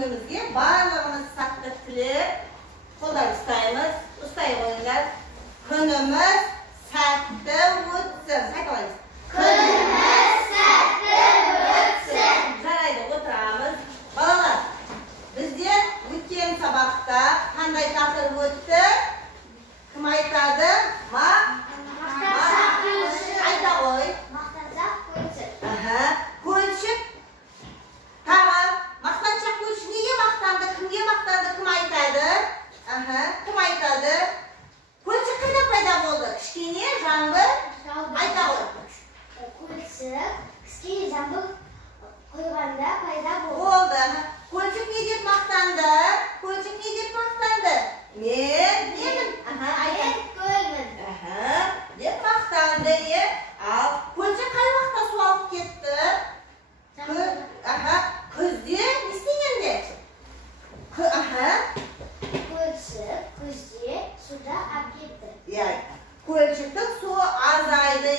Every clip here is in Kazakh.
күнімізге барлығымыз сәттілік тілеп, қолдар ұстаймыз, ұстай қойыңдар. Күніміз сәтті өтсін. Айталаймыз. Күніміз сәтті өтсін. Жарайды, отырамыз. Балалар, бізде өткен сабақта қандай тақырып өтті? Кім айтады? Айта ғой. Мақтаншақ көлшік. Көлшік. Тағы, мақтаншақ көлшік неге мақтанды? Кімге мақтанды? Кім айтады? Кім айтады? Көлшік қайда пайда болды? Кішкене жаңбыр? Айта ғой. Көлшік кішкене жаңбыр құйғанда пайда болды. Болды. Көлшік не деп мақтанды? Көлшік не деп мақтанды? Мен көлмін. Деп мақтанды, ал көлшік қай уақытта су алып кетті? Күзде не істегенде? Көлшік күзде суда алып кетті. Көлшіктің суы азайды,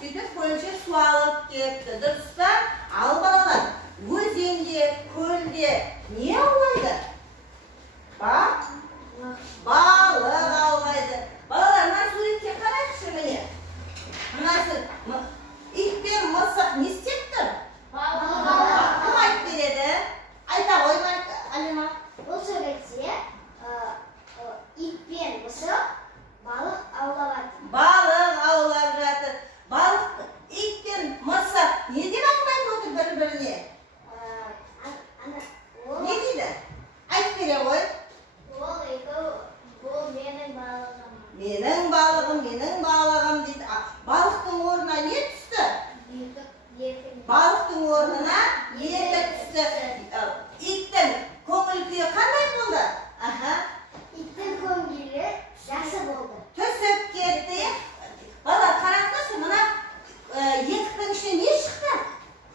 сөйтіп көлшік су алып кетті. Дұрыс па? Ал балалар, өзенде, көлде не аулайды? Балық аулайды. Балалар, мына суретке қарайықшы міне. Мынасы ит пен мысық не істеп тұр? Кім айтып береді? Айта ғой, Алима. Бұл суретте ит пен мысық балық аулап жатыр. Балық аулап жатыр. Балық, ит пен мысық не деп айтпайды отыр бір-біріне? Не дейді? Айтып бере ғой. Бұл менің балығым. Менің балығым дейді. Балықтың орнына не түсті? Балықтың орнына еті түсті. Иттің көңіл күйі қандай болды? Иттің көңілі жақсы болды. Түсіп кетті. Балалар, қараңыздаршы, мына етіктің ішіне не шықты?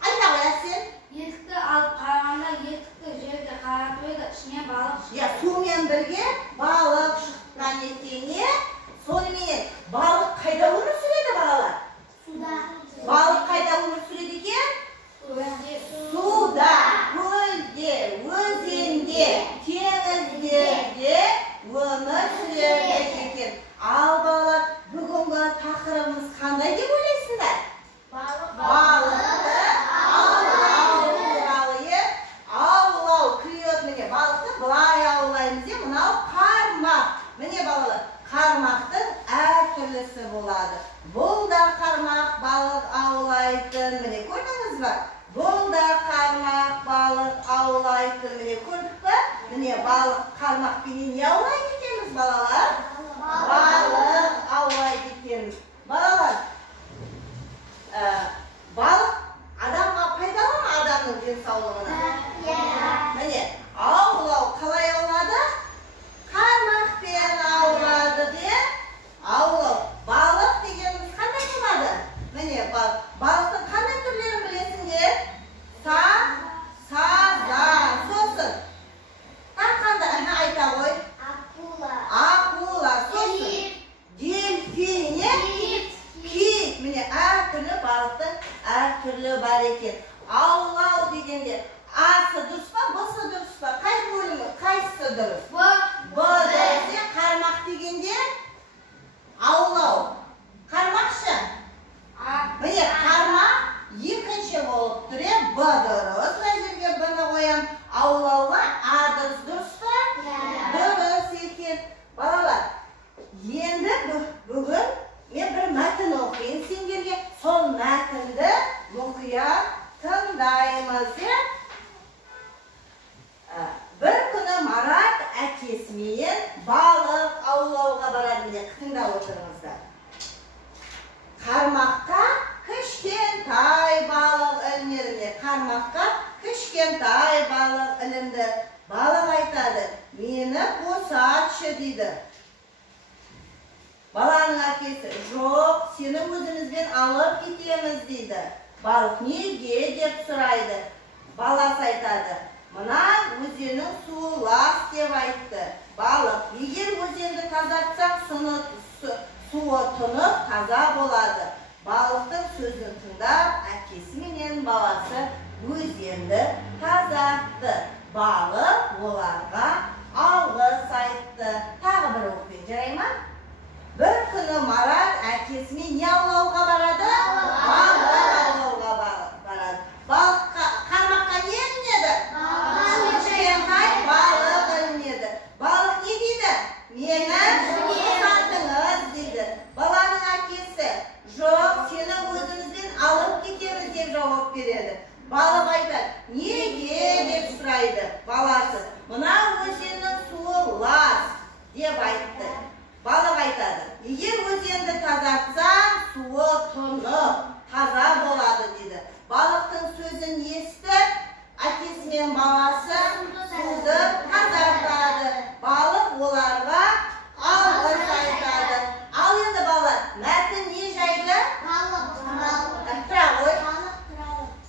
Айта ғой, сен. Етікті алып қарағанда, етікті жерде қаратып еді, ішіне балық шықты. Сумен бірге балық шыққан екен. Сонымен балық қайда өмір сүреді, балалар? Суда. Балық қайда өмір сүреді екен? Суда, көлде, өзенде, теңіздерде өмір сүреді екен. Ал балалар, бүгінгі тақырыбымыз қандай деп ойлайсыңдар? Балықты аулау туралы. Аулау күйет, міне балықты былай аулаймыз деп, мынау қармақ. Міне балалар, қармақтың әртүрлісі болады. Бұл да қармақ, балық аулайтын. Міне көрдіңіз ба? Бұл да қармақ, балық аулайтын. Міне көрдік па? Міне балық, қармақ пенен не аулайды екенбіз, балалар? Балық аулайды екенбіз. Балалар, балық адамға пайдалы ма, адамның денсаулығына? Міне, аулау қалай аулады? Қармақпен аулады де. Аулау. Балық дегеніміз қандай болады? Міне, балықтың қандай түрлерін білесіңдер? Сазан. Сосын. Қандай? Айта ғой. Акула. Сосын. Дельфин. Кит. Міне, әртүрлі балықтың әртүрлі бар екен. Аулау дегенде асы дұрыс па, бысы дұрыс па? Қай бөлімі, қайсысы дұрыс? Б дұрыс. Қармақ дегенде аулау. Қармақшы. Міне, қармақ екінші болып тұр. Б дұрыс. Мына жерге Б-ні қоям. Аулауға А дұрыс. Дұрыс па? Дұрыс екен. Балалар, енді бүгін мен бір мәтін оқиын сендерге. Сол мәтінді мұқият тыңдаймыз. Бір күні Марат әкесімен балық аулауға барады. Тыңдап отырыңыздар. Қармаққа кішкентай балық ілінеді. Қармаққа кішкентай балық ілінді. Балық айтады, мені босатшы дейді. Баланың әкесі, жоқ, сені өзімізбен алып кетеміз дейді. Балық неге деп сұрайды. Баласы айтады, мына өзеннің суы лас деп айтты. Балық, егер өзенді тазартсақ, суы тұнық таза болады. Балықтың сөзін тыңдап, әкесі менен баласы Өзенді тазартты. Balık оларға алғыс айтты. Тағы бір оқиын, жарай ма? Bir күні Марат әкесімен не аулауға барады? Балық аулауға барады. Балыққа, қармаққа не ілінеді? Балық ілінеді. Балық не дейді? Мені ұқсатыңыз дейді. Баланың әкесі, жоқ, сені өзімізбен алып кетеміз деп жауап береді. Балық айтады, неге деп сұрайды баласы. Мына өзеннің суы лас деп айтты. Балық айтады, егер өзенді тазартсаң, суы тұнық, таза болады дейді. Балықтың сөзін естіп, әкесі мен баласы суды тазартады. Балық оларға алғыс айтады. Ал енді балалар, мәтін не жайлы?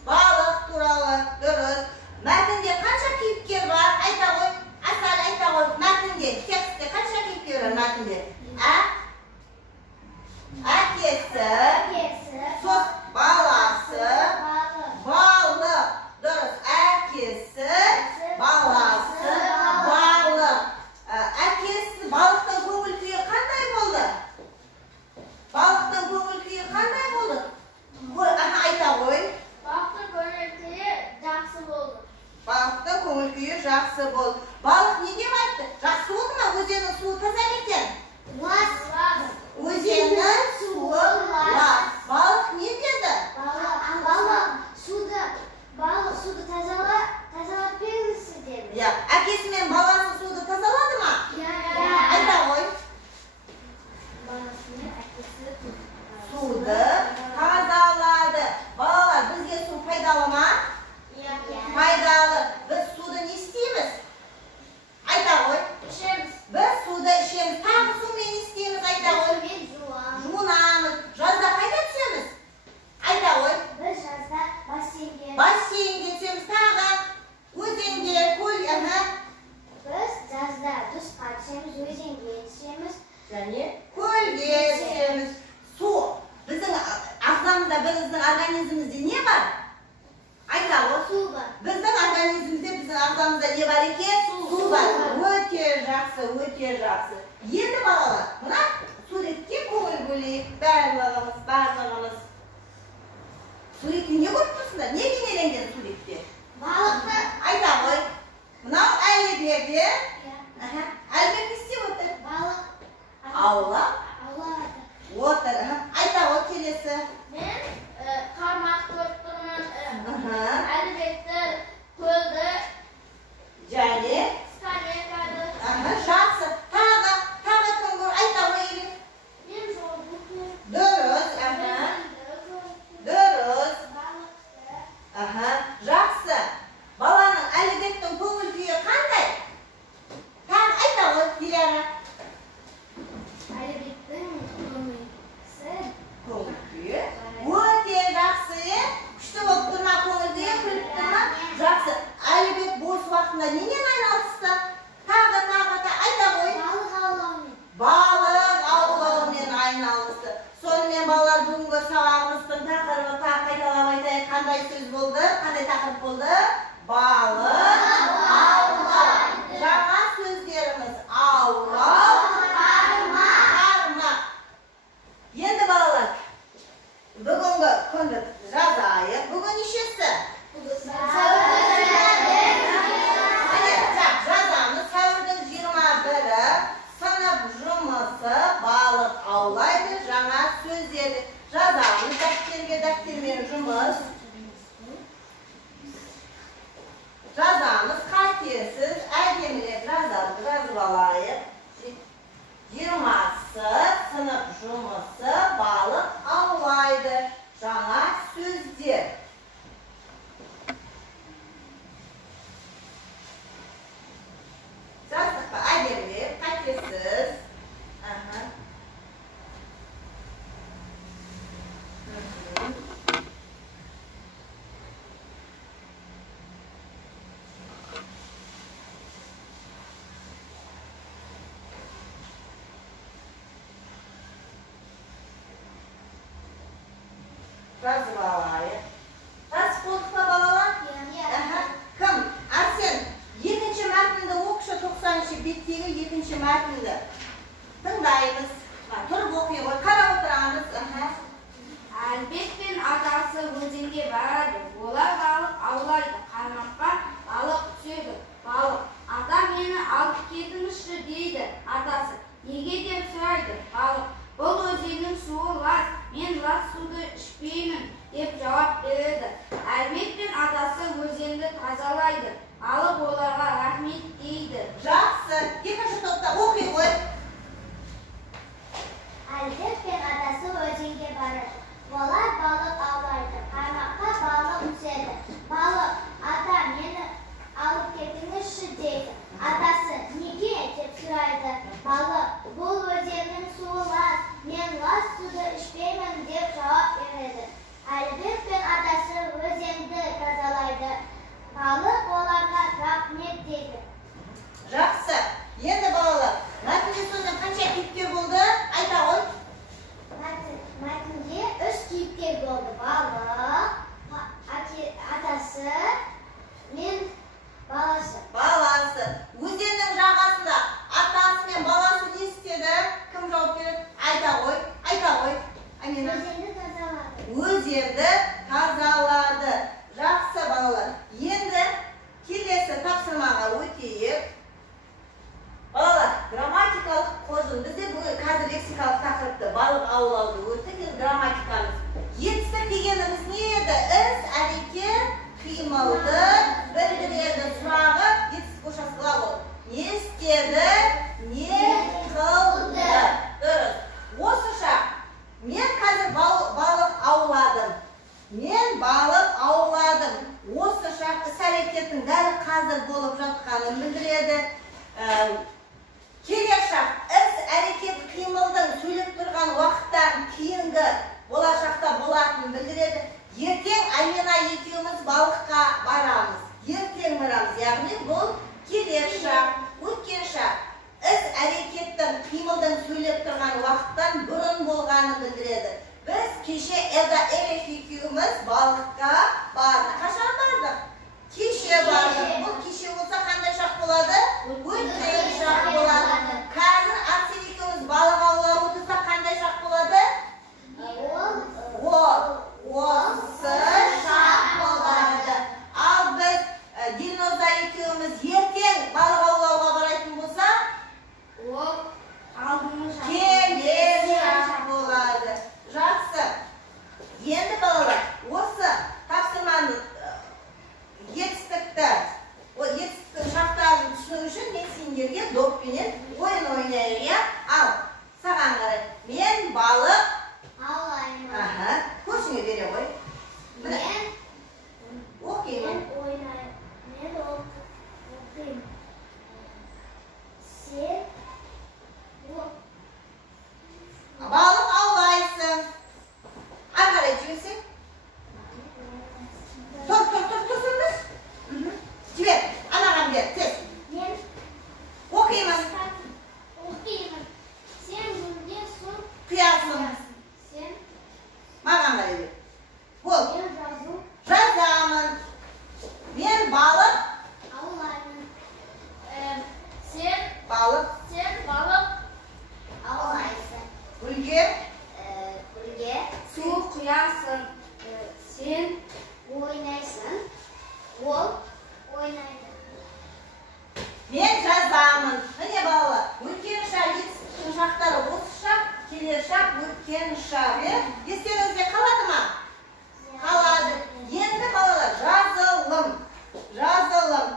Балық туралы, дұрыс. Мәтінде қанша кейіпкер бар? Айта ғой, Асал айта ғой, мәтінде, текстте қанша кейіпкер бар мәтінде? Әкесі, баласы, балық, дұрыс. Әкесі, баласы, балық. Әкесі, балықтың көңіл күйі қандай болды? Балықтың көңіл күйі қандай болды? Айта ғой. Балықтың көңіл күйі жақсы болды. Балықтың көңіл күйі жақсы болды. Балық не деп айтты? Жақсы болды ма? Өзеннің суы таза ма екен? Лас. Өзеннің суы лас. Балық не деді? Балық суды тазалап беріңізші деді. Әкесі мен баласы суды тазалады ма? Айта ғой. Суды тазалады. Балалар, бізге су пайдалы ма? Пайдалы. Біз суды не істейміз? Айта ғой. Біз суды ішеміз. Тағы сумен не істейміз? Айта ғой. Жуынамыз. Жазда қайда түсеміз? Айта ғой. Біз жазда Бассейнге түсеміз. Тағы өзенге, көл. Біз жазда дұшқа түсеміз, өзенге түсеміз. Және көлге түсеміз. Су. Біздің ағзамызда, біздің организмімізде не бар? Айта ғой. Су бар. Біздің организмімізде, біздің ағзамызда не бар екен? Су бар. Өте жақсы, өте жақсы. Енді балалар, мына суретке көңіл бөлейік. Барлығымыз. Суретті не көріп тұрсыңдар? Не бейнеленген суретте? Балықты. Айта ғой. Мынау әлібегі. Әлібек не істеп отыр? Балық Аулап отыр. Айта ғой, келесі. Мен қармақ көріп тұрмын. Әлібекті, Көлді. және Скамейканы. жақсы. Тағы кім көр? Айта ғой, Елік. Мен жолды көріп. Дұрыс. Дұрыс. Балықты. Жақсы. Баланың Әлібектің көңіл күйі қандай? Тағы айта ғой, Диляра. Әлібектің көңіл күйі өте жақсы. Күшті болып тұр ма көңіл күйі? Күліп тұр ма? Жақсы. Әлібек бос уақытында немен айналысты? Тағы айта ғой. Балық аулаумен айналысты. Сонымен балалар, бүгінгі сабағымыздың тақырыбы қайталап айтайық. Қандай сөз болды? Қандай тақырып болды? Балық аулау. Жаңа сөздеріміз аулау, қармақ. Енді балалар, бүгінгі күнді жазайық. Бүгін нешесі? Жазамыз. Сәуірдің 21-і. Сынып жұмысы, балық аулайды, жаңа сөздерді жазамыз. Дәптермен жұмыс. Жазамыз, қатесіз, әдемілеп жазып алайық. 20-сы, сынып жұмысы, балық аулайды, жаңа сөздер. Жаздық па? Әдемілеп, қатесіз. Жазып алайық. Жазып болдық па балалар? Balık olarga rahmet dedi. Жақсы. Енді балалар, мәтінде сонда қанша кейіпкер болды? Айта ғой. Мәтінде 3 кейіпкер болды. Балық, атасы, мен баласы. Баласы. Өзеннің жағасында атасы мен баласы не істеді? Кім жауап береді? Айта ғой. Айта ғой. Амина. Өзенді тазалады. Өзенді тазалады. Жақсы балалар. Енді келесі тапсырмаға өтейік. Балалар, грамматикалық қоржын. Бізде бүгін қазір лексикалық тақырыпты балық аулауды өттік. Грамматикамыз. Етістік дегеніміз не еді? Іс, әрекет, қимылды білдіреді. Сұрағы етістік қошасы қылау. Не істеді? Не қылды? Дұрыс. Осы шақ. Мен қазір балық ауладым. Мен балық ауладым. Осы шақ іс әрекеттің дәл қазір болып жатқанын білдіреді. Келер шақ іс әрекет қимылдың сөйлеп тұрған уақыттан кейінгі болашақта болатынын білдіреді. Ертең Амина екеуміз балыққа барамыз. Ертең барамыз. Яғни бұл келер шақ, өткен шақ. Іс әрекеттің қимылдың сөйлеп тұрған уақыттан бұрын болғанын білдіреді. Біз кеше Элиф екеуміз балыққа бардық. Қашан бардық? Кеше бардық. Бұл кеше болса қандай шақ болады? Өткен шақ болады. Қазір Арсен екеуміз балық аулап отырса қандай шақ болады? Осы шақ болады. Ал біз Дильноза екеуміз ертең балық аулауға барайтын болса, Ол алдыңғы шақ. келер шақ болады. Жақсы. Енді балалар, осы тапсырманы етістіктің шақтарын түсіну үшін мен сендерге доппенен ойын ойнайық. Ал, саған қарай. Мен балық Аулаймын. көршіңе бере ғой. Мен Оқимын. ойнаймын. Мен оқимын. Сен Балық аулайсың. Ары қарай жүресің. Тұрсыңыз. Жібер, анаған бер, тез. мен Оқимын. оқимын. Сен гүлге су Құясың. Сен Маған қарай бер. Бол. мен жазу Жазамын. Мен балық. аулаймын. Сен Балық. балық аулайсың. Гүлге. Гүлге Су құясың. Сен ойнайсың. Ол ойнайды. Мен жазамын. Міне балалар. Өткен шақ, етістіктің шақтары осы шақ, келер шақ, өткен шақ. Естеріңізде қалады ма? Қалады. Енді балалар жазылым. Жазылым.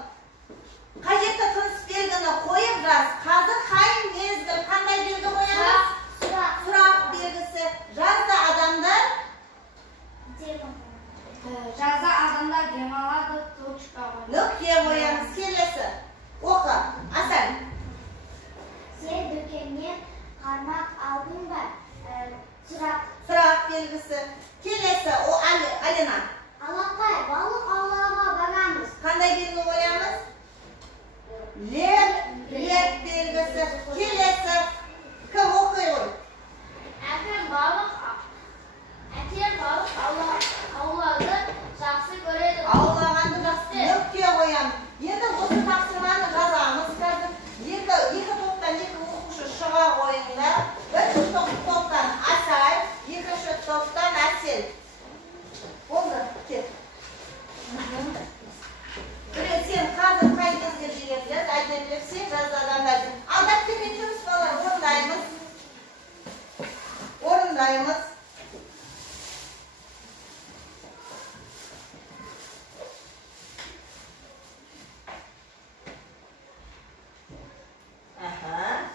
Қажетті тыныс белгіні қойып жаз. Қазір қай мезгіл, қандай белгі қоямыз? Сұрақ белгісі. Жазда адамдар жазда адамдар демалады, точка ғой. нүкте қоямыз. Келесі. Оқы. Асан. Сен дүкеннен қармақ алдың ба? Сұрақ белгісі. Келесі. О, Алина. Алақай, балық аулауға барамыз. Қандай белгі қоямыз? Лек белгісі. Келесі. Кім оқи ғой? Әкем балық аулауды жақсы көреді. Аулағанды жақсы нүкте қоямыз. Енді осы тапсырманы жазамыз қазір. Екі топтан екі оқушы шыға қойыңдар. Бірінші топтан Асай, екінші топтан Асел. Болды, кет. Біреу сен қазір қай кезде жегенсіз, айтып берсең жазда адамдардың. Ал дәптермен жұмыс балалар орындаймыз. Орындаймыз.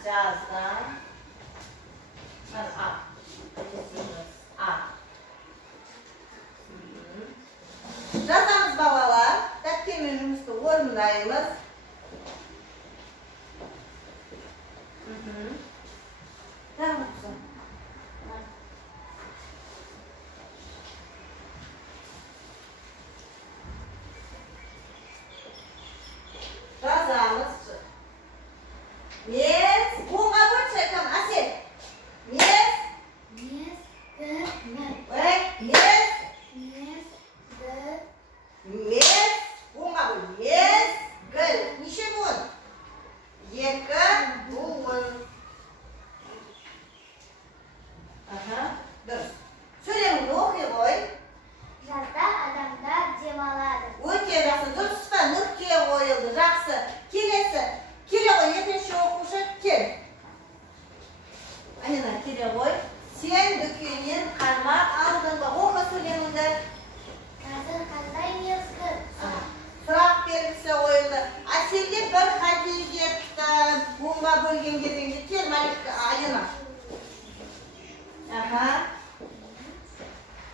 Жазда. Жазамыз балалар. Дәптермен жұмысты орындаймыз. келген кезеңде кел Малик Айына. Аха.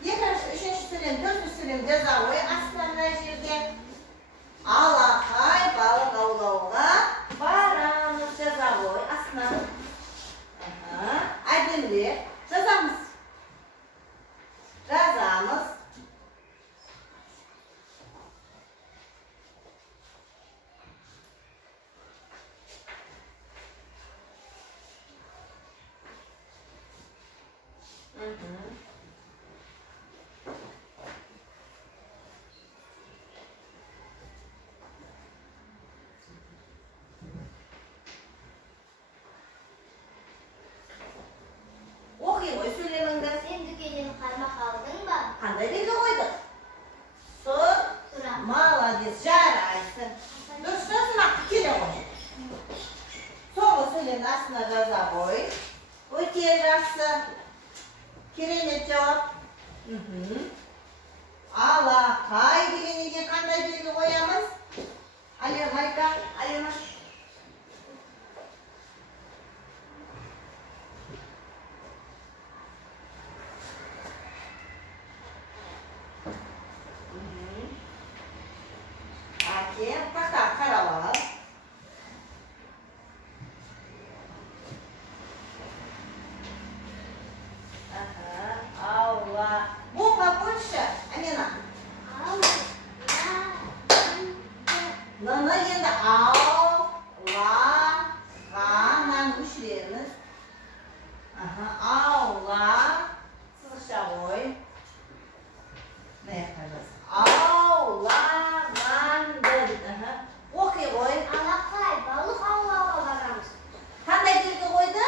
Екінші, үшінші сөйлем, төртінші сөйлем жазауы астында жерде. Алақай балық аулауға барамыз жазауы астына. Әдемілеп жазамыз. Жазамыз. Оқи ғой сөйлеміңді. Сен дүкеннен қармақ алдың ба? Қандай белгі қойдық? Тұр. Тұрам. Молодец, жарайсың. Дұрыстан сынақты келе ғой. Соңғы сөйлемді астына жаза ғой. Өте жақсы. Керемет жауап. Алақай дегенге қандай белгі қоямыз? Малика, Алена. Әкем, тақтап қарап ал. Аула. Буква больше, Амина. Наны енді ау, ла, ғанан көшіреміз. Аула. Сызықша ғой. Аула. Оқи ғой. Алақай балық аулауға барамыз. Қандай белгі қойды?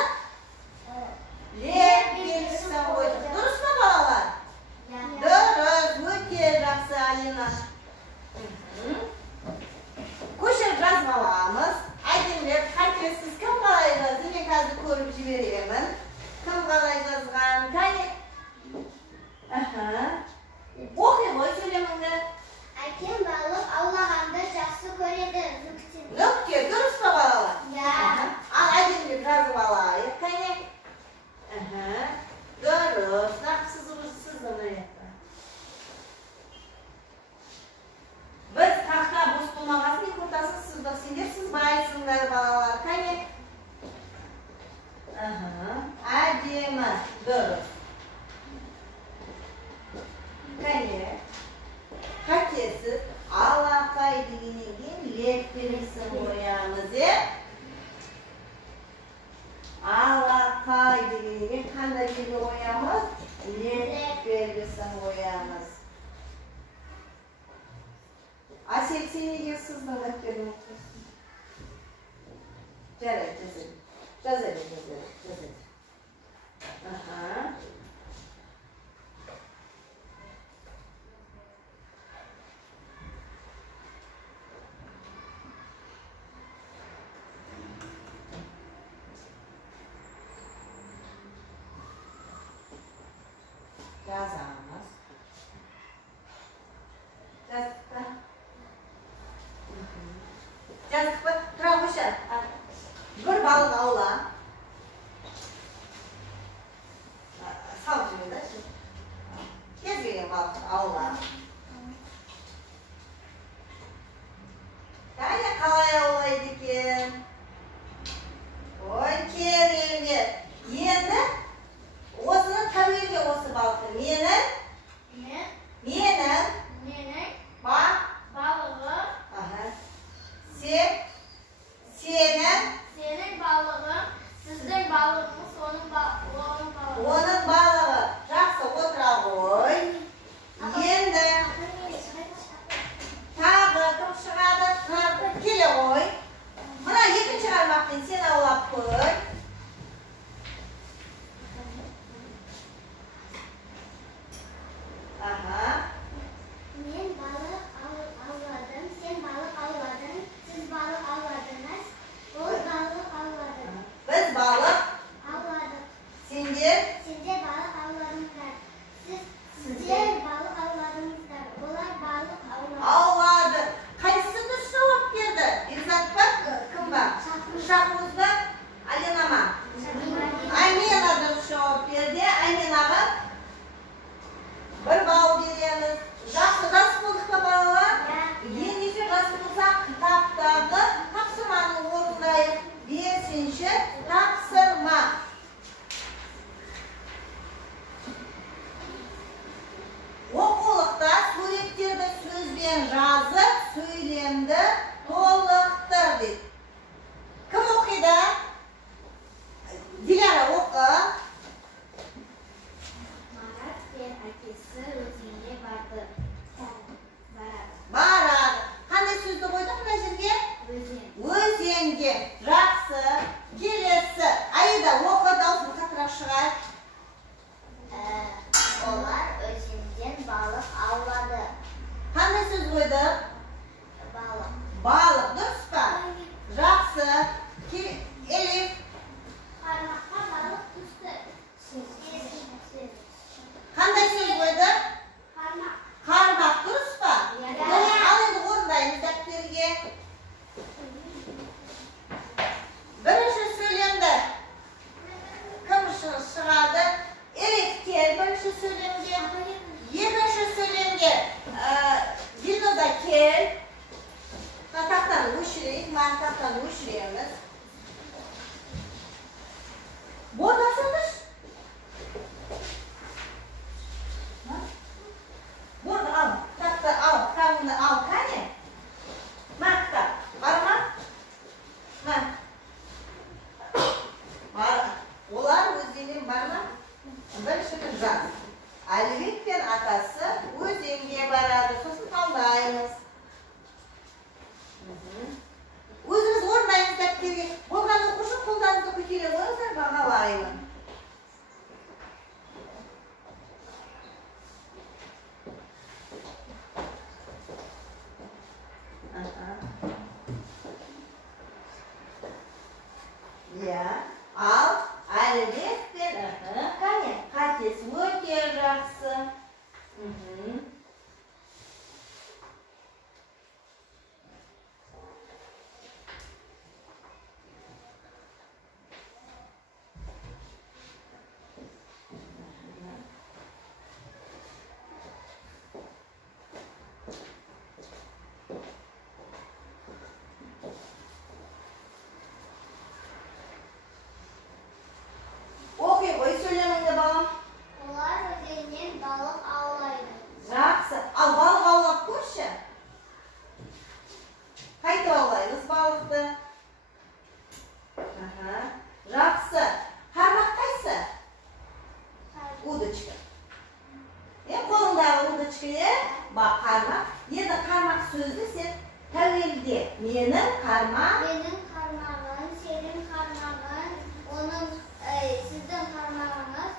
Леп белгісін қойды. Дұрыс па балалар? Дұрыс, өте жақсы Алина. Көшіріп жазып аламыз. Әдемілеп, қатесіз кім қалай жазды? Мен қазір көріп жіберемін. Кім қалай жазған? Кәне? Оқи ғой сөйлеміңді. Әкем балық аулағанды жақсы көреді. Нүкте, дұрыс па балалар? Ал әдемілеп жазып алайық, кәне? Дұрыс, нақсыздың аяқта. Біз тақта бос болмағасын, екі ортасын сызбақ. Сендер сызбайсыңдар балалар, кәне? Әдемі, дұрыс. Кәне? Қатесіз, алақай дегеннен леп белгісін қоямыз, Алақай дегеннен қандай белгі қоямыз? Леп белгісін қоямыз. Асел, сен неге сыздің нүктені қойсын? Жарайды, жазады. Жазамыз. Жаздық па? Жаздық па? Тұра қойшы. Бір балық аула. Сал жүреді. Кез келген балық аула. Кәне қалай аулайды екен? Ой, керемет. Енді осының тәуелге осы балықтың. Менің балығы. Сенің Балығың. Söylemden razı, söylemde to'liqtir deydi. Kim o'qiydi? Dilara o'qi. Marat akasi o'zingga bordi. Baradi. Qanday so'zni qo'ydik mana yerga? O'zingga. Yaxshi. Kelesi. Ayda o'qi davosini qattiqroq chiqar. Onlar özünden balık avladı. Qanday so'z qo'ydik? Balık. Baliq, durustmi? Yaxshi. Elif. Parmakta balık düştü. Qanday so'z qo'ydik? Parmak. Qarmoq, durustmi? Ya. Al endi o'rnaymiz daftarga. Birinchi söylemde kim chiqadi? Elif kel birinchi söylemga. Ikkinchi söylemga Dilnoza kel. Taxtani o'chiraylik, mana taxtani o'chiramiz. Bo'rdasiniz? Borda al, taxta al, kavni al, qani? Maktab, barma? Mana. Var. Ular o'zining barma? Birishini jaz. Alibekning atasi o'zingga boradi. So'zni tanlaymiz. O'zimiz o'rnaymiz daftarga. Bo'lgan o'quvchi qo'ldan o'qib kelaversa, baholayman. Ya, al, Alibekning qani? Qatesi o'ta yaxshi. O'qiy qo'y, söylemingda balam. Onlar özünden balık avlaydı. Yaxshi. Al, baliq ovlab ko'rchi. Qayta ovlaymiz baliqni. Yaxshi. Qarmoq qaysi? Udочка. Qo'lingdagi udочка, bak qarmoq. Endi qarmoq so'zni sen tavilde. Mening qarmoq. Benim parmağım, senin parmağın, onun, sizin parmağınız,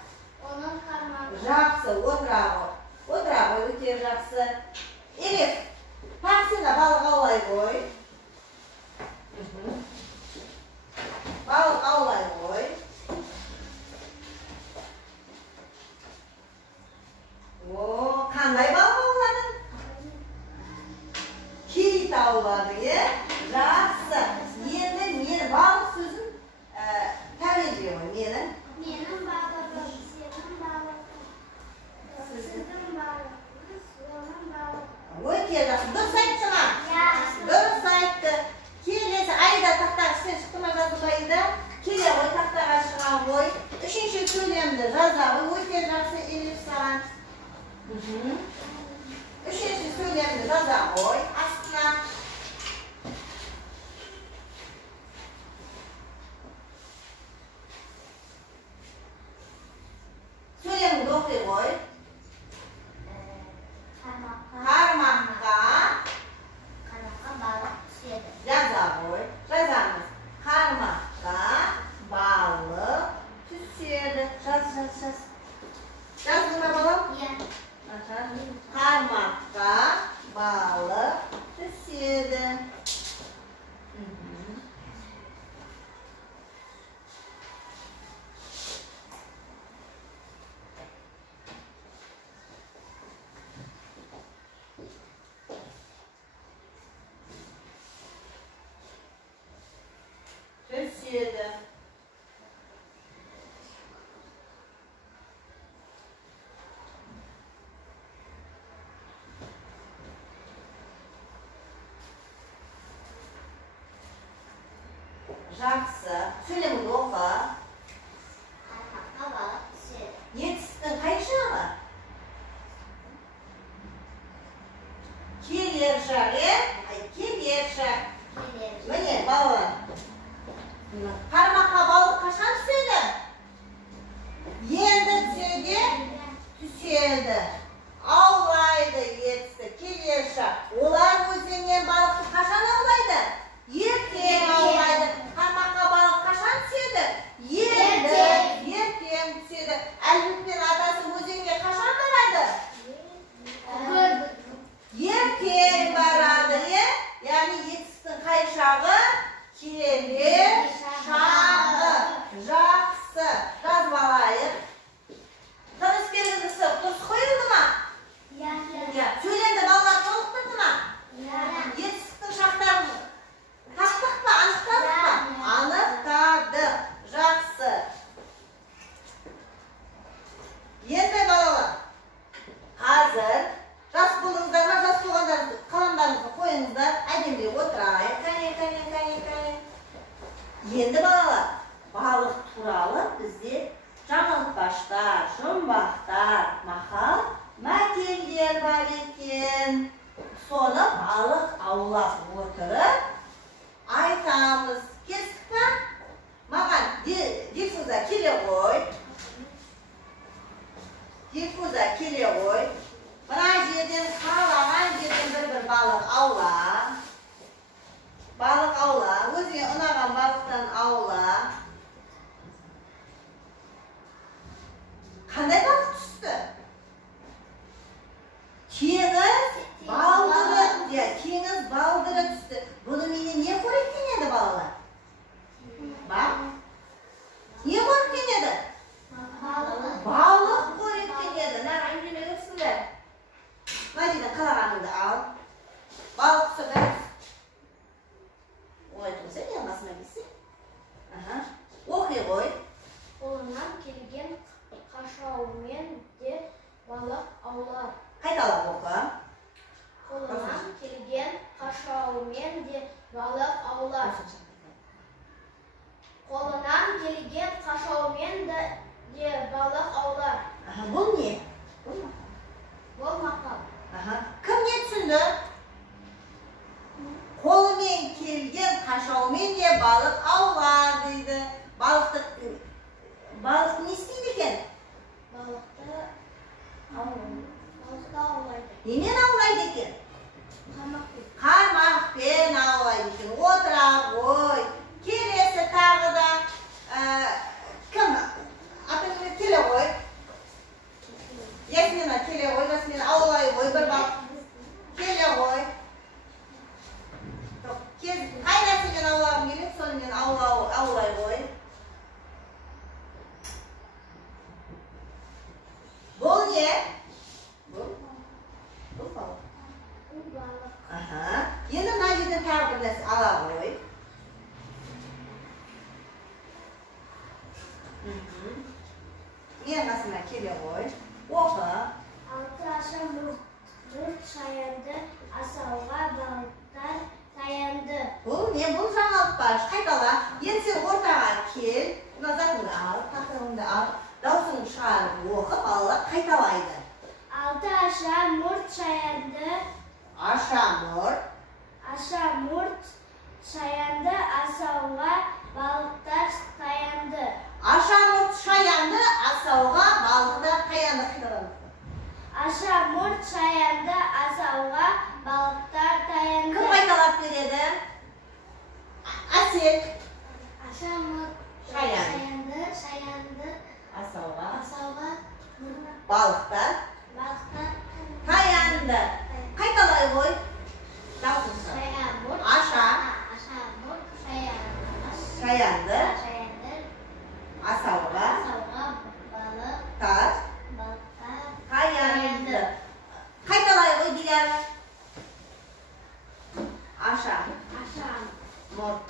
onun parmağı. Yaxshi, o'tirag'i. O'tirag'i o'ta yaxshi. Elif, paxsina baliq ovlay qo'y. Baliq ovlay qo'y. Qanday baliq ovlading? Kit ovlading, yaxshi. Endi meni baliq so'zim tavilga meni. Benim balığım, senin balığın, sizin balığınız, onun balığı. O'ta yaxshi. Durust aytdimi? Yaxshi. Durust aytdi. Kelesi ayda taxtaga chiqdimi Ayda? Kelavoy taxtaga chiqan voy. Uchinchi söylemda Razavoy o'ta yaxshi Elif san. Uchinchi söylemda Razavoy Asna. Söylemni o'qiy qo'y. Qarmoqqa Balık düşürdü. Razavoy. Razamiz. Qarmoqqa baliq tushadi. Yaz. Yazdingmi bolam? Ya. Qarmoqqa baliq tushadi. Tushadi. Жақсы. Сөйлеміңді оқы. Parmakta balık düşürdü. Yetістің қай жағы? Келесі Қайыршақ, келершақ. Міне, балалар. Қармаққа балық қашан түседі? Енді түседі. Аулайды етісі, келершақ. Олар өзеннен балықты қашан аулайды? Ертең аулайды. Қармаққа балық қашан түседі? Ертең түседі. Әлбек пен атасы өзенге қашан барады? Ертең барады, яғни етістің қайыршағы келершағы. Жақсы. Жазып алайық. Тыныс белгісі дұрыс қойылды ма? Сөйленді балалар толықтырды ма? Етістіктің шақтарын таптық па? Анықтадық па? Анықтадық. Жақсы. Енді балалар, қазір жас болыңыздар ма, жас болғандарыңызды қаламдарыңызды қойыңыздар, әдемілеп отырайық. Кәне. Енді балалар, балық туралы бізде жаңылтпаштар, жұмбақтар, мақал, мәтелдер бар екен. Соны балық аулап отырып айтамыз. Келістік па? Маған диффуза келе ғой. Мына жерден қалаған жерден бір балық аула. Өзіңе ұнаған балықтан аула. Қандай балық түсті? Теңіз балдыры түсті. Бұны менен не қоректенеді балалар? Не қоректенеді? Балық қоректенеді. Наға үндемек өтсіңдер. Мәдина қалағаныңды ал. Балық түсі бәрі. Олай тұрса, мен қасына келсе. Оқи ғой. Қолынан келген қашаумен де балық аулар. Қайталап оқы. Қолынан келген қашаумен де балық аулар. Қолынан келген қашаумен де балық аулар. Бұл не? Бұл мақал. Кім не түсінді? Қолымен келген қашаумен де балық аулар дейді. Балық не істейді екен? Балықты аулайды. Немен аулайды екен? Қармақпен. Қармақпен аулайды екен. Отыра ғой. Келесі тағы да кім? Атыңызға келе ғой. Ясмина келе ғой. Ясмина аулай ғой. Бір бақ келе ғой. Қай нәрсемен аулағым келеді, сонымен аулай ғой. Бұл не? Бұл балық. Енді мына жерден тағы бір нәрсе ала ғой. Мен қасына келе ғой. Оқы. Алты аша мұрт шаянды, асауға балықтар таянды. Бұл не? Бұл жаңылтпаш. Қайтала. Енді сен ортаға кел. Мына затыңды ал, тақырыңды ал. Даусыңды шығарып оқып, балалар қайталайды. Алты аша мұрт шаянды. Аша мұрт шаянды, асауға балықтар таянды. Аша мұрт шаянды, асауға балықтар таянды. Аша мұрт шаянды, асауға балықтар таянды. Кім қайталап береді? Әсел. Аша мұрт шаянды, Асауға балықтар таянды. Қайталай ғой. Даусың шығар. Аша мұрт шаянды, асауға балықтар таянды. Қайталай ғой Диляр. Аша мұрт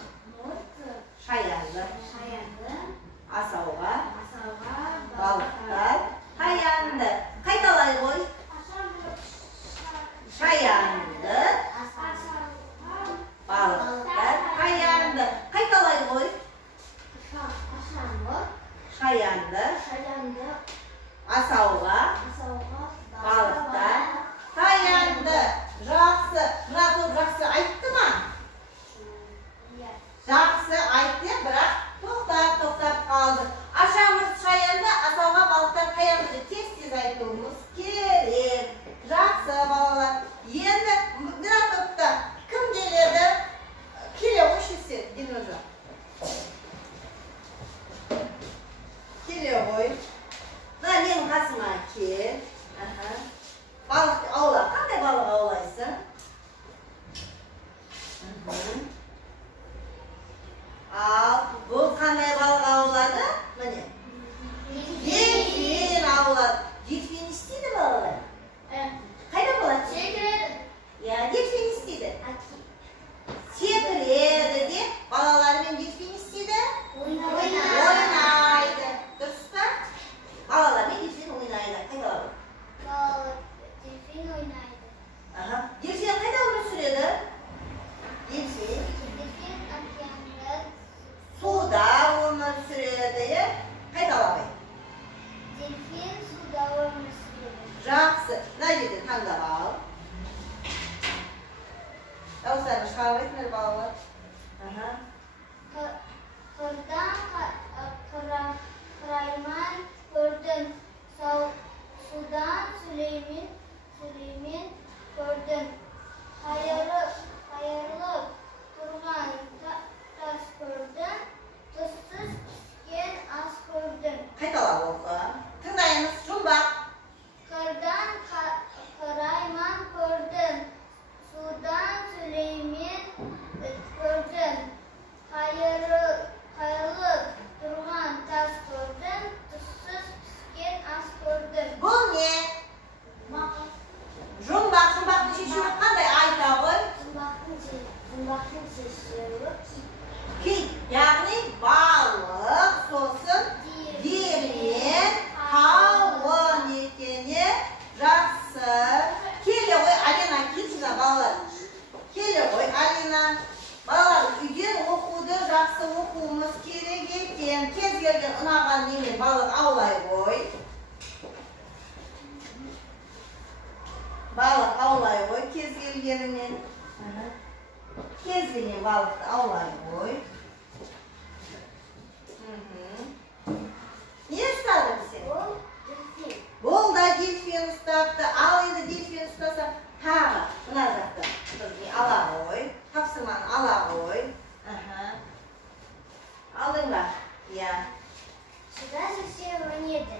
Dауыстарын шығарып айтыңдар балалар. Қырдан Қырайман көрдім, судан Сүлеймен көрдім. Қайырлы тұрған тас көрдім, тұзсыз піскен ас көрдім. Қайталап оқы. Тыңдаймыз, жұмбақ. Қырдан Қырайман көрдім, судан Сүлеймен көрдім. Қайырлы тұрған тас көрдім, тұзсыз піскен ас көрдім. Бұл не? Жұмбақ. Жұмбақтың шешуі қандай? Айта ғой. Жұмбақтың шешуі Кит. Яғни балық, сосын диірмен, қауын екені жақсы. Келе ғой, Алина, кетсін балалар. Келе ғой, Алина. Балалар, үйден оқуды жақсы оқуымыз керек екен. Кез келген ұнаған немен балық аулай ғой. Балық аулай ғой, кез келгенінен. Кез келген балықты аулай ғой. Не ұстадың сен? Бұл да дельфин ұстапты. Ал енді дельфин ұстаса тағы мына жақты ала ғой. Тапсырманы ала ғой. Алдың ба? Иә. Судан шықса өнеді,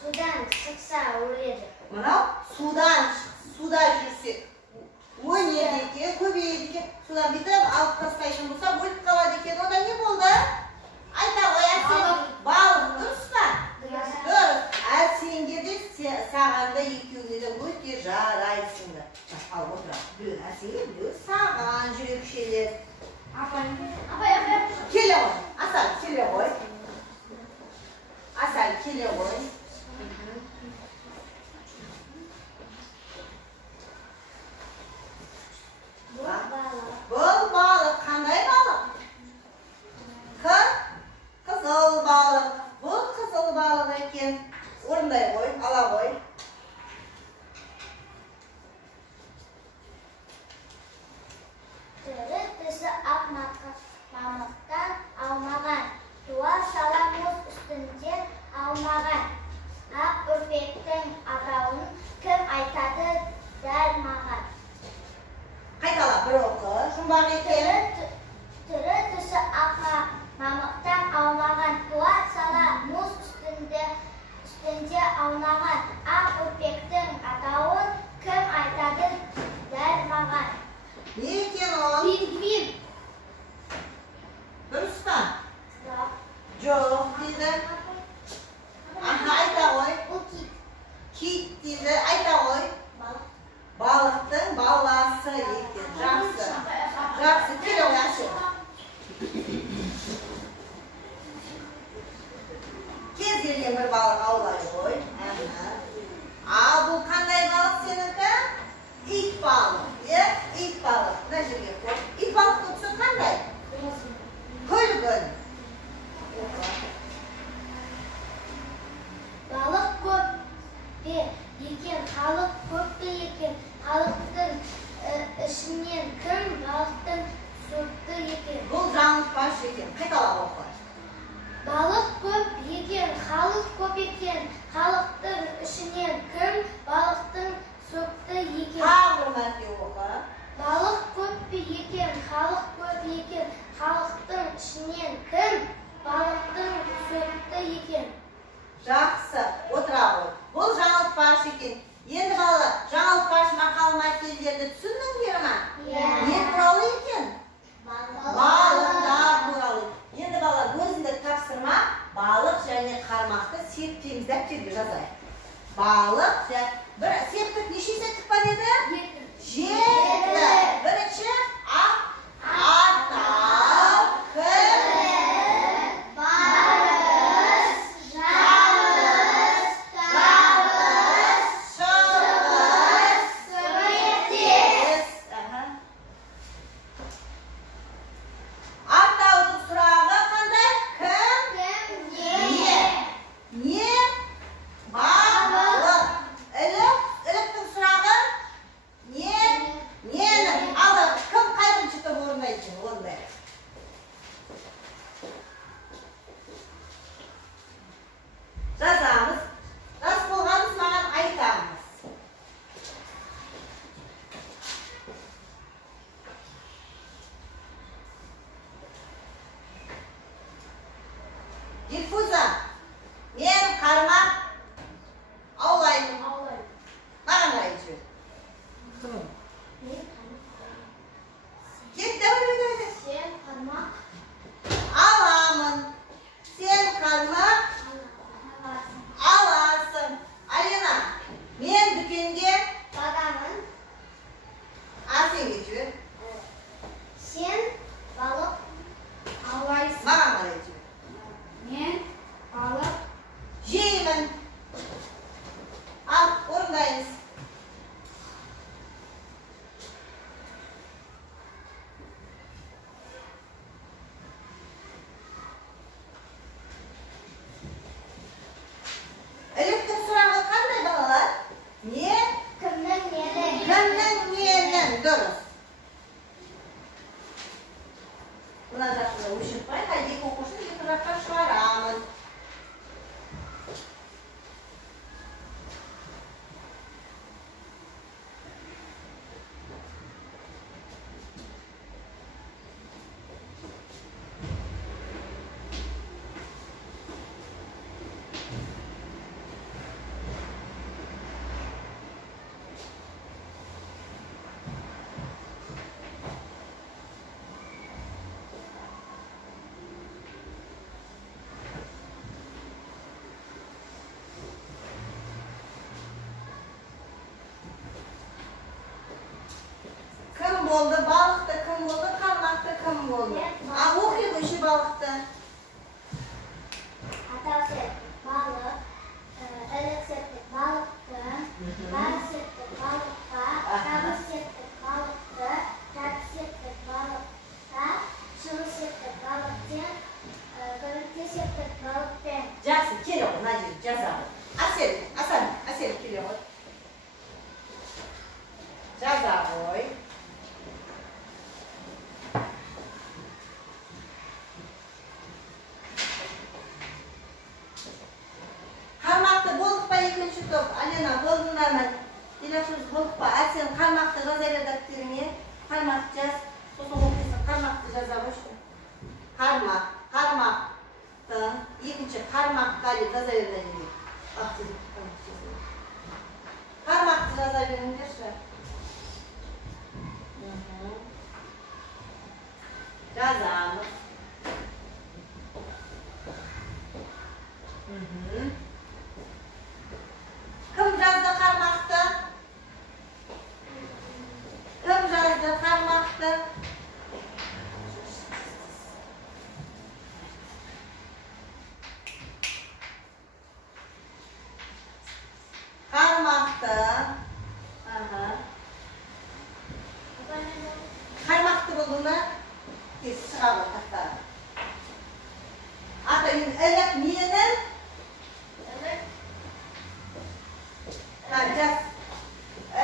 судан шықса өледі. Мынау суда жүрсе өнеді екен, көбейеді екен. Судан бүйтіп алып тастайтын болса өліп қалады екен. Онда не болды? Айта ғой, Әсел. Балық дұрыс па? Дұрыс. Әсенге де саған да екеуіне де өте жарайсыңдар. Ал отыра. Біреу Әсенге, біреу саған жүрекшелер. Апай. Келе ғой. Асал, келе ғой. Асал, келе ғой. Бұл балық қандай балық? Қызыл балық. Бұл қызыл балық екен. Орындай ғой, ала ғой. Түрі түсі ақ мамықтан алмаған, туа сала мұз үстінде алмаған. Ақ үрпектің атауын кім айтады дәл маған? Қайтала бір оқы, жұмбақ екен. Түрі түсі ақ мамықтан алмаған, туа сала мұз үстінде алмаған. Ақ үрпектің атауын кім айтады дәл маған? Не екен ол? Пингвин. Дұрыс па? Жоқ дейді. Айта ғой. Кит дейді. Айта ғой. Балықтың баласы екен. Жақсы. Жақсы. Келе ғой, Әсел. Кез келген бір балық аулай ғой. Ал бұл қандай балық сенікі? Ит балық. Ит балық. Мына жерге қой. Ит балықтың түсі қандай? Күлгін. Балық көп пе екен, халық көп пе екен, халықтың ішінен кім балықтың сөкті екен? Бұл жаңылтпаш екен. Қайталап оқы. Балық көп екен, халық көп екен, халықтың ішінен кім балықтың сөкті екен? Тағы бір мәрте оқы. Балық көп пе екен, халық көп екен, халықтың ішінен кім балықтың сөкті екен? Жақсы. Отыра ғой. Бұл жаңылтпаш екен. Енді балалар, жаңылтпаш мақал-мәтелдерді түсіндің ме? Не туралы екен? Балықтар туралы. Енді балалар, өзіндік тапсырма балық және қармақты септеміз дәптерге жазайық. Балық, бір септік неше септік бар еді? 7. Бірінші Dilfuza, men qarmoq avlayman. Ma'na aytchi. Ket, davay. Sen qarmoq Alaman. Sen qarmoq alasın. Alina, men dükenga baraman. Sen geçiyor. Sen baliq Avlaysiz. Ma'na aytchi. Men baliq Jeyman. Al, o'rindaymiz. Elektr surağı qanday balalar? Ne? kimning neri? Kimning neyin? Durust. Buna zaten uşutmay, haydi kokusunu yıkırakta çıkaramın. Kim oldu? Balıkta kim oldu? Qarmoqda kim oldu? O'qiydi o'sha balıkta. Atası baliq, iliq sepdik baliqda, bari sepdik baliqqa, kabi sepdik baliqda, tati sepdik baliqda, shuni sepdik baliqdan, birinchi sepdik baliqdan. Жақсы, келе ғой, мына жерге жазамын. Асел келе ғой. Жаза ғой. Қармақты болдық па екінші топ? Алена, болдыңдар ма? Телефон болдық па? Асен қармақты жаза редакторыңе. Қармақты жаз. Сосын оқисың, қармақты жаза қойшы. Қармақтың екінші қармаққа деп жаза беріңдер. Қармақты жаза беріңдерші. Жазамыз. Кім жазды қармақты? Кім жазды қармақты? Қармақты. Қармақты болды ма? Тез шығады тақтан. Ата мен ілік менің? Жаз.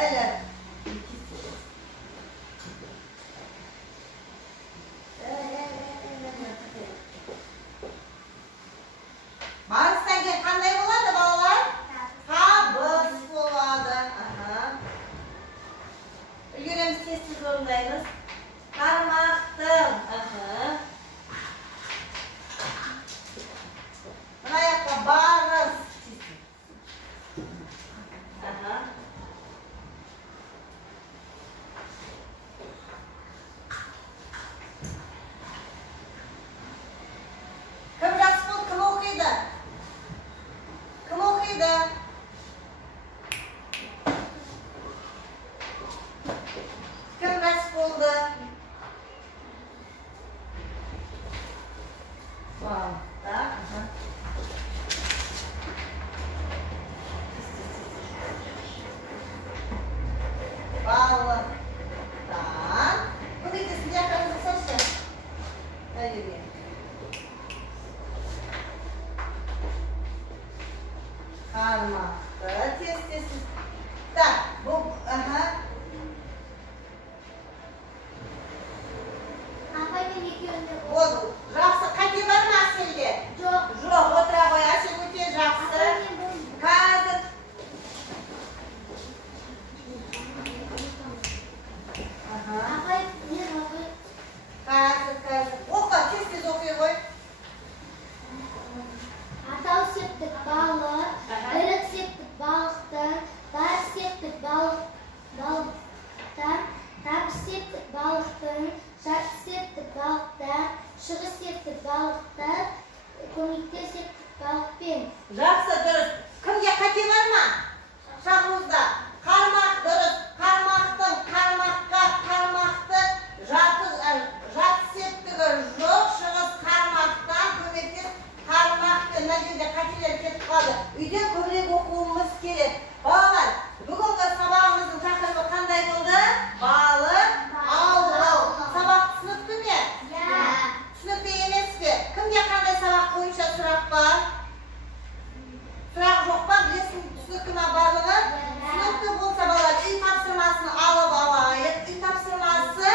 Ілік. Барыстан кейін қандай болады балалар? Табыс болады. Үлгереміз, тез орындаймыз. Қармақтым. Мына жаққа барыс. Кім жас болды? Кім оқиды? Кім оқиды? Кім жас болды? Так. Балықтан. Бұл екесінде ақырын жасашы. Әлеме. Қармақты. Тез. Так, бұл, Апаймен екеуінде болды. Жақсы, қате бар ма Аселге? жоқ. Жоқ, отыра қой, Асел өте жақсы. Апаймен болды. Қазір. Апай мен оқи. Қазір. Оқы, тез оқи ғой. Шығыс етті балықтар, көмектес етті балықпен. Жақсы, дұрыс. Кімге қате бар ма? Шағымызда. Қармақ дұрыс. Қармаққа қармақты жат септігі жоқ. Шығыс қармақтан көмектес қармақты. Мына жерде қателер кетіп қалды. Үйден көбірек оқуымыз керек. Балалар, бүгінгі сабағымыздың тақырыбы қандай болды? Балық аулау. Сабақ түсінікті ме? Түсінікті емес пе? Кімге қандай сабақ бойынша сұрақ бар? Сұрақ жоқ па? Білесің, түсінікті ма барлығы? Түсінікті болса балалар, үй тапсырмасын алып алайық. Үй тапсырмасы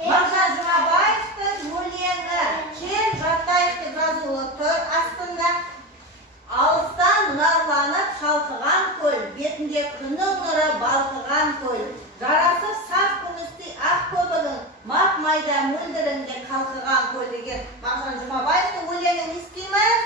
Мағжан Жұмабаевтың өлеңі. Кел жаттайық деп жазулы тұр астында. Алыстан мұнарланып шалқыған көл, бетінде күннің нұры балқыған көл. Жарасып саф күмістей ақ көбігің, мақ майда мөлдірінде қалқыған көл деген Мағжан Жұмабаевтың өлеңін естиміз.